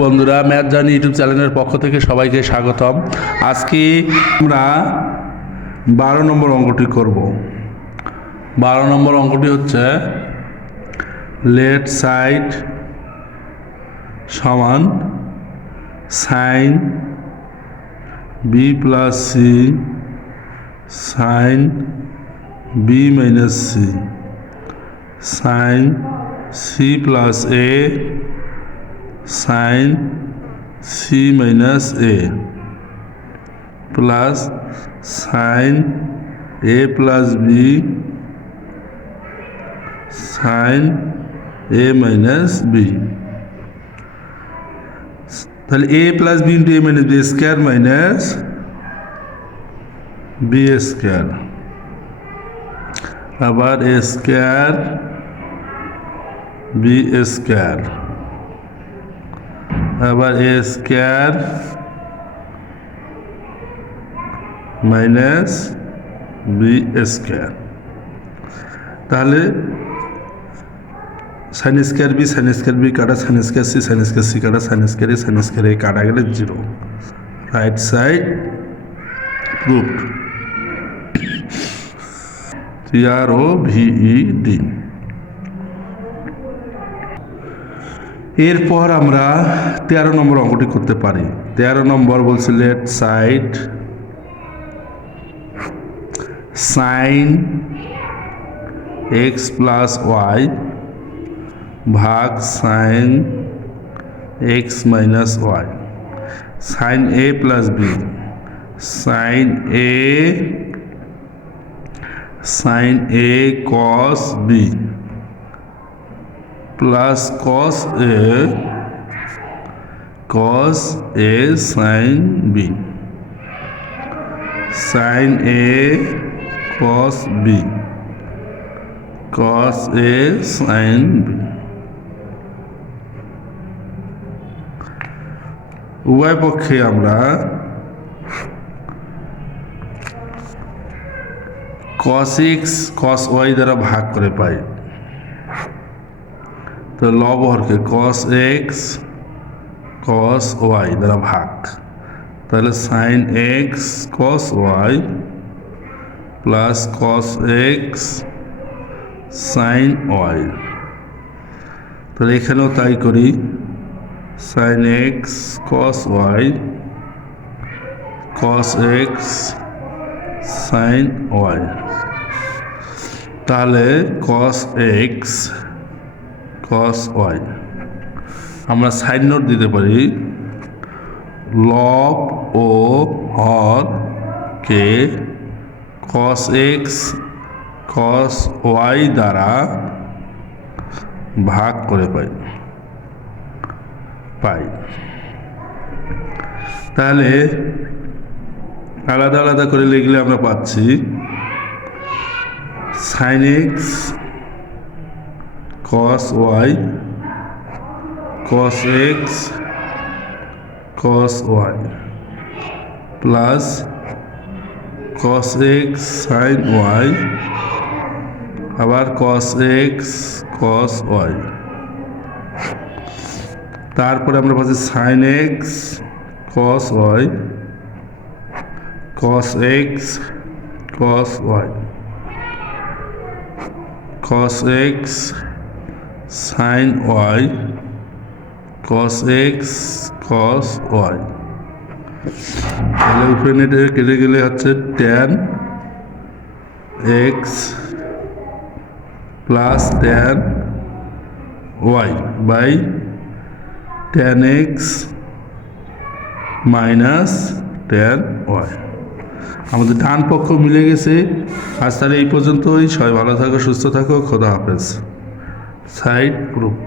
বন্ধুরা, math journey YouTube চ্যানেলের পক্ষ থেকে সবাইকে স্বাগতম। আজকে আমরা 12 নম্বর অঙ্কটি করব। 12 নম্বর অঙ্কটি হচ্ছে লেফট সাইড সমান sine b plus c sine b minus c sine c plus a sine c minus a plus sine a plus b sine a minus b. তাহলে a plus b into a minus b square minus b square, আবার a square b square, আবার a square minus b square. তাহলে sine square b কাটা sine square c কাটা sine square a কাটা গেলে 0। Right side proved. CROVED। এরপর আমরা 13 নম্বর অঙ্কটি করতে পারি। 13 নম্বর বলছে left side sine x plus y ভাগ sine x minus y sine a plus b sine a cos b plus cos a sine b sine a cos b cos a sine b. উভয় পক্ষে আমরা cos x cos y দ্বারা ভাগ করে পাই। তো লব হরকে cos x cos y দ্বারা ভাগ, তাহলে sin x cos y plus cos x sin y। তাহলে এখানেও তাই করি, sin x cos y cos x sin y। তাহলে cos x cos y আমরা সাইড নোট দিতে পারি, লব ও হরকে cos x cos y দ্বারা ভাগ করে পাই। তাহলে আলাদা আলাদা করে লিখলে আমরা পাচ্ছি sin x cos y cos x cos y plus cos x sin y আবার cos x cos y। তারপরে আমরা পাচ্ছি sin x cos y cos x cos y cos x sin y cos x cos y। তাহলে উপরে কেটে গেলে হচ্ছে tan x plus tan y by tan x minus tan y। আমাদের ডান পক্ষ মিলে গেছে। আজ তাহলে এই পর্যন্তই। সবাই ভালো থাকো, সুস্থ থাকো, খোদা হাফেজ। Side proved.